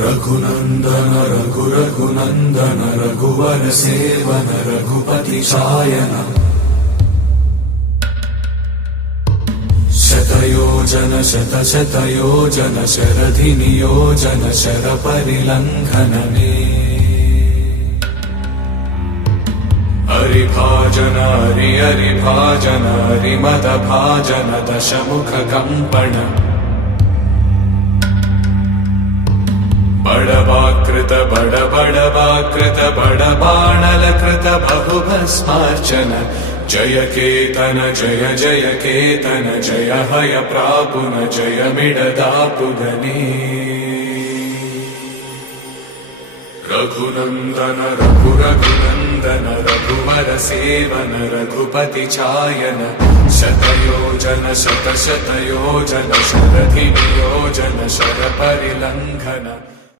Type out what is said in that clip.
रघुनंदन रघुनंदन रघुवर seven Raghupati चायन शतयोजन शतयोजन शरधि नियोजन sir परिलंघन हरिभाजन हरिभाजन हरिमद भाजन दशमुख कंपन बड़वाकृत बड़वाकृत बड़बाणलकृत बहुभस्मार्चन जय केतन जय जय केतन जय हय प्रापुन जय मिडदापुगने रघुनंदन रघुनंदन रघुवर सेवन रघुपति चायन शतयोजन शतयोजन शरधि नियोजन शर परिलंघन